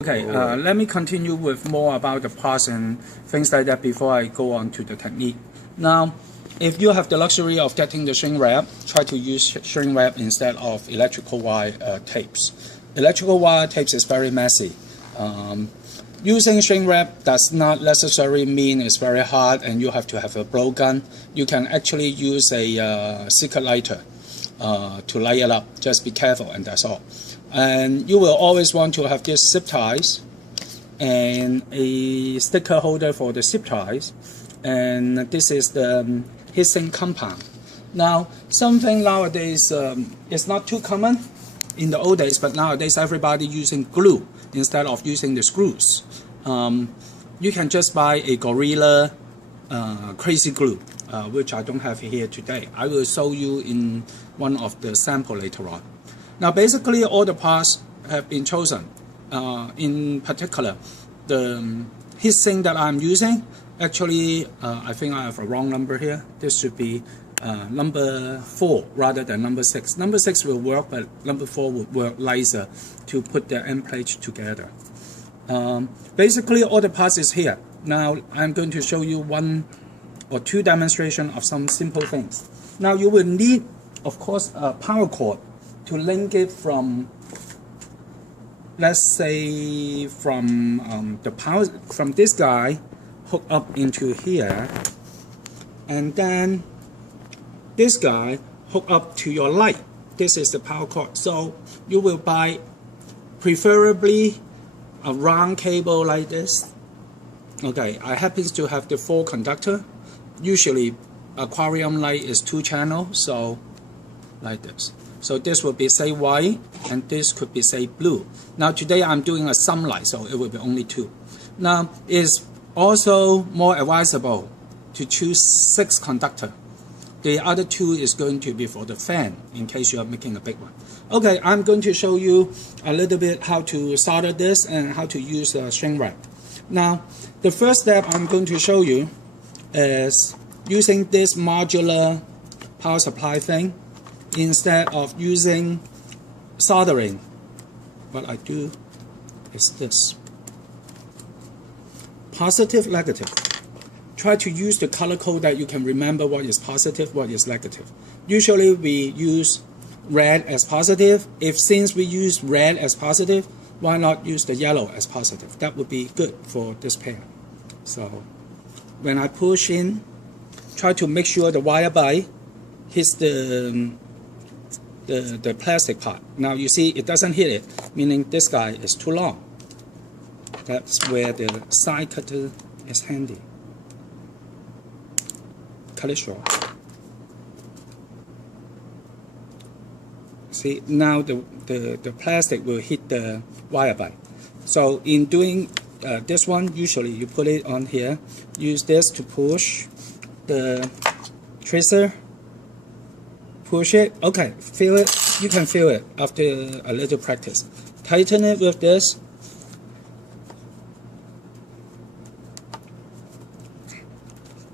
Okay, let me continue with more about the parts and things like that before I go on to the technique. Now, if you have the luxury of getting the shrink wrap, try to use shrink wrap instead of electrical wire tapes. Electrical wire tapes is very messy. Using shrink wrap does not necessarily mean it's very hard and you have to have a blow gun. You can actually use a secret lighter to light it up. Just be careful, and that's all. And you will always want to have this zip ties and a sticker holder for the zip ties, and this is the heatsink compound. Now, something nowadays is not too common in the old days, but nowadays everybody using glue instead of using the screws. You can just buy a Gorilla crazy glue, which I don't have here today. I will show you in one of the sample later on. Now, basically, all the parts have been chosen. In particular, the heatsink that I'm using, actually, I think I have a wrong number here. This should be number 4 rather than number 6. Number 6 will work, but number 4 would work nicer to put the end plate together. Basically, all the parts is here. Now, I'm going to show you 1 or 2 demonstrations of some simple things. Now, you will need, of course, a power cord to link it from, let's say, from the power from this guy hook up into here, and then this guy hook up to your light. This is the power cord. So you will buy preferably a round cable like this. Okay, I happen to have the 4 conductor. Usually aquarium light is 2 channel, so like this. So this will be say white, and this could be say blue. Now today I'm doing a sunlight, so it will be only 2. Now it's also more advisable to choose 6 conductor. The other 2 is going to be for the fan in case you are making a big one. Okay, I'm going to show you a little bit how to solder this and how to use the shrink wrap. Now the first step I'm going to show you is using this modular power supply thing. Instead of using soldering, what I do is this. Positive, negative. Try to use the color code that you can remember what is positive, what is negative. Usually we use red as positive. Since we use red as positive, why not use the yellow as positive? That would be good for this pair. So when I push in, try to make sure the wire bite hits the plastic part. Now you see it doesn't hit it, meaning this guy is too long. That's where the side cutter is handy. Cut it short. See, now the plastic will hit the wire bite. So in doing this one, usually you put it on here. Use this to push the tracer. Push it. Okay, feel it. You can feel it after a little practice. Tighten it with this.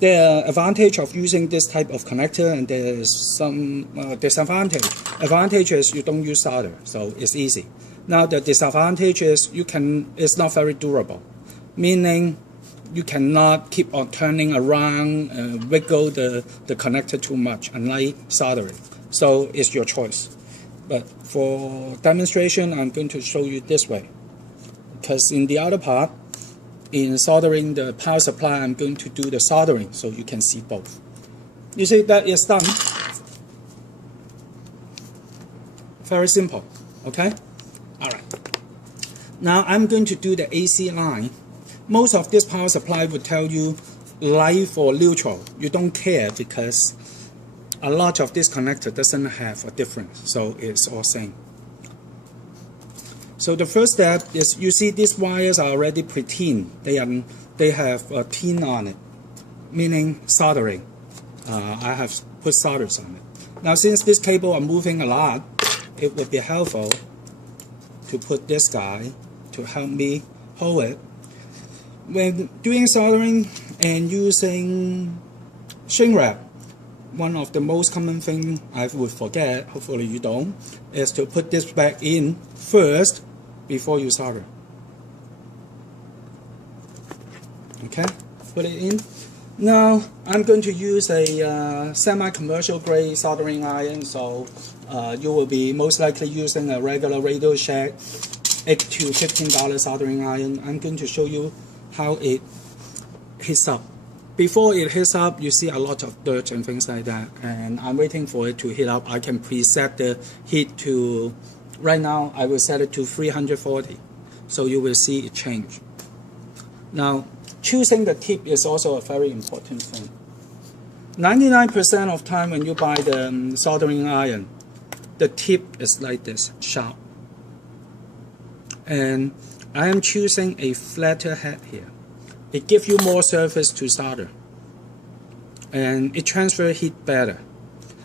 The advantage of using this type of connector, and there is some disadvantage. Advantage is you don't use solder, so it's easy. Now the disadvantage is it's not very durable, meaning you cannot keep on turning around, wiggle the connector too much, unlike soldering. So it's your choice. But for demonstration, I'm going to show you this way. Because in the other part, in soldering the power supply, I'm going to do the soldering so you can see both. You see that is done. Very simple, okay? All right. Now I'm going to do the AC line. Most of this power supply would tell you light or neutral. You don't care because a lot of this connector doesn't have a difference, so it's all same. So the first step is, you see these wires are already pre-tin. They have a tin on it, meaning soldering. I have put solders on it. Now since this cable are moving a lot, it would be helpful to put this guy to help me hold it. When doing soldering and using shrink wrap, one of the most common thing I would forget, hopefully you don't, is to put this back in first before you solder. Okay, put it in. Now I'm going to use a semi-commercial grade soldering iron, so you will be most likely using a regular Radio Shack $8 to $15 soldering iron. I'm going to show you how it heats up. Before it heats up, you see a lot of dirt and things like that, and I'm waiting for it to heat up. I can preset the heat to, right now I will set it to 340, so you will see it change. Now, choosing the tip is also a very important thing. 99% of time when you buy the soldering iron, the tip is like this, sharp. And I am choosing a flatter head here. It gives you more surface to solder, and it transfers heat better.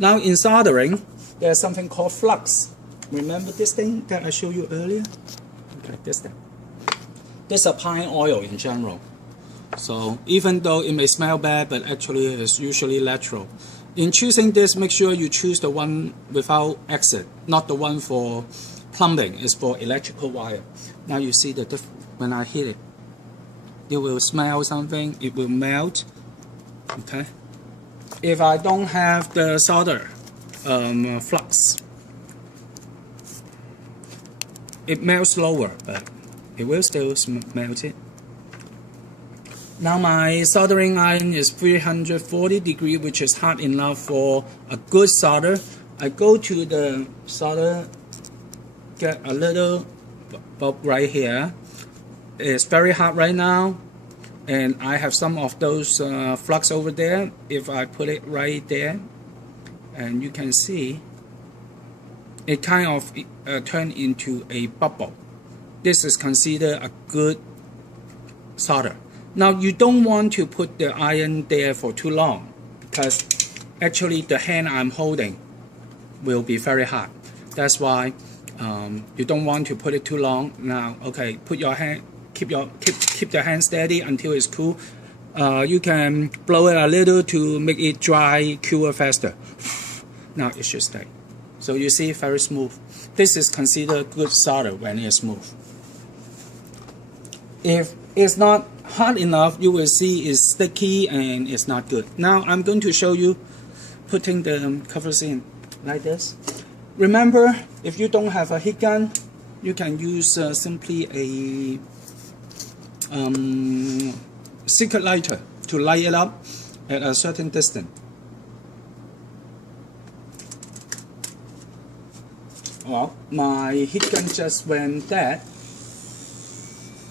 Now in soldering, there's something called flux. Remember this thing that I showed you earlier? Okay, this thing. This is a pine oil in general. So even though it may smell bad, but actually it's usually natural. In choosing this, make sure you choose the one without exit, not the one for plumbing. It's for electrical wire. Now you see the difference. When I hit it, you will smell something, it will melt. Okay. If I don't have the solder flux, it melts slower, but it will still melt it. Now my soldering iron is 340 degrees, which is hot enough for a good solder. I go to the solder, get a little bulb right here. It's very hot right now, and I have some of those flux over there. If I put it right there, and you can see it kind of turned into a bubble. This is considered a good solder. Now you don't want to put the iron there for too long, because actually the hand I'm holding will be very hot. That's why you don't want to put it too long. Now, okay, put your hand, keep the hand steady until it's cool. You can blow it a little to make it dry, cooler faster. Now it should stay. So you see, very smooth. This is considered good solder when it's smooth. If it's not hot enough, you will see it's sticky and it's not good. Now I'm going to show you putting the covers in like this. Remember, if you don't have a heat gun, you can use simply a secret lighter to light it up at a certain distance. Well, my heat gun just went dead.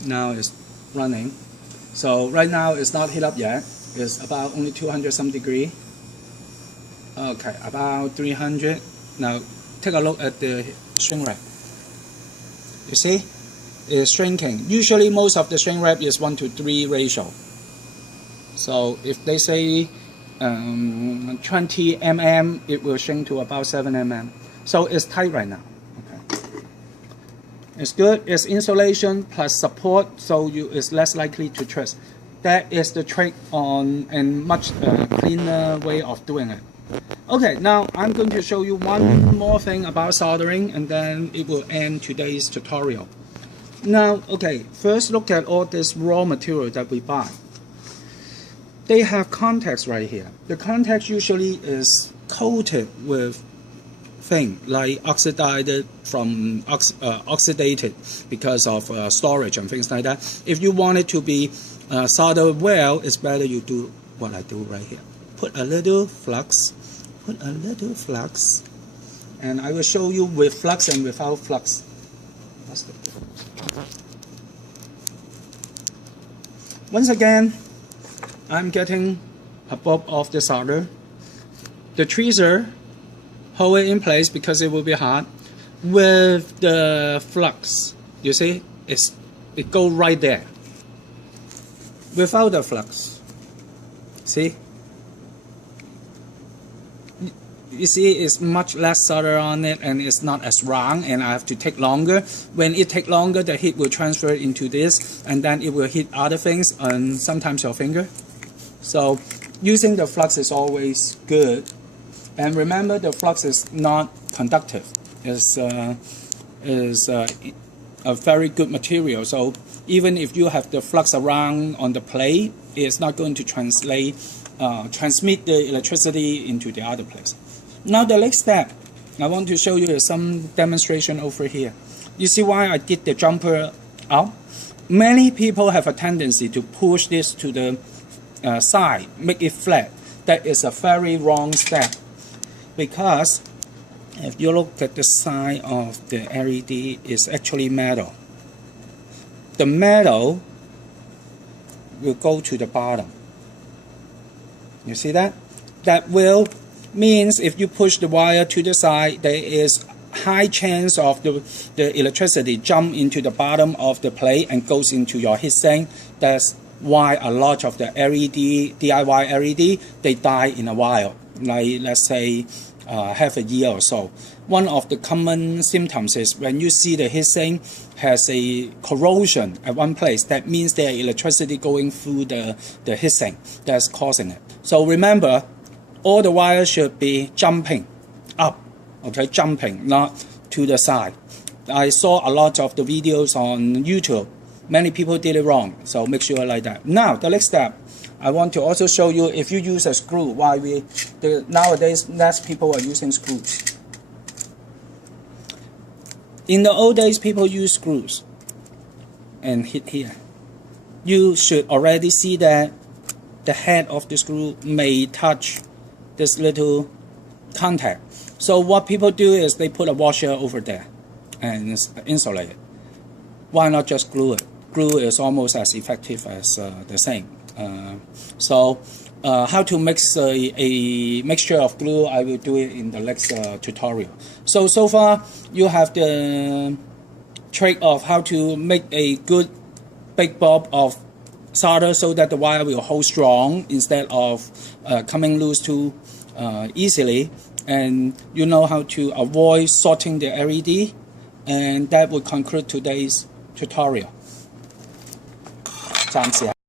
Now it's running. So right now it's not heat up yet. It's about only 200 some degree. Okay, about 300. Now take a look at the shrink wrap. You see, it's shrinking. Usually most of the shrink wrap is 1:3 ratio. So if they say 20 mm, it will shrink to about 7 mm. So it's tight right now. Okay. It's good. It's insulation plus support, so it's less likely to twist. That is the trick on and much cleaner way of doing it. Okay, now I'm going to show you one more thing about soldering, and then it will end today's tutorial. Now, okay, first look at all this raw material that we buy. They have contacts right here. The contact usually is coated with thing like oxidated because of storage and things like that. If you want it to be soldered well, it's better you do what I do right here. Put a little flux, and I will show you with flux and without flux. That's the difference. Once again, I'm getting a bulb of the solder. The tweezer hold it in place because it will be hot. With the flux, you see, it goes right there. Without the flux, see? You see, it's much less solder on it, and it's not as round, and I have to take longer. When it takes longer, the heat will transfer into this, and then it will hit other things, and sometimes your finger. So using the flux is always good. And remember, the flux is not conductive. It's a very good material. So even if you have the flux around on the plate, it's not going to transmit the electricity into the other place. Now the next step, I want to show you some demonstration over here. You see why I did the jumper out? Many people have a tendency to push this to the side, make it flat. That is a very wrong step, because if you look at the side of the LED, it's actually metal. The metal will go to the bottom. You see that? That will means if you push the wire to the side, there is high chance of the electricity jump into the bottom of the plate and goes into your heatsink. That's why a lot of the LED, DIY LED, they die in a while, like let's say half a year or so. One of the common symptoms is when you see the heatsink has a corrosion at one place, that means there is electricity going through the heatsink that's causing it. So remember, all the wires should be jumping up, okay, jumping, not to the side. I saw a lot of the videos on YouTube. Many people did it wrong, so make sure like that. Now, the next step, I want to also show you if you use a screw, why nowadays less people are using screws. In the old days, people use screws and hit here. You should already see that the head of the screw may touch this little contact. So what people do is they put a washer over there and insulate it. Why not just glue it? Glue is almost as effective as the same. How to mix a mixture of glue, I will do it in the next tutorial. So far, you have the trick of how to make a good big bulb of solder so that the wire will hold strong instead of coming loose too easily. And you know how to avoid sorting the LED. And that will conclude today's tutorial. 暫時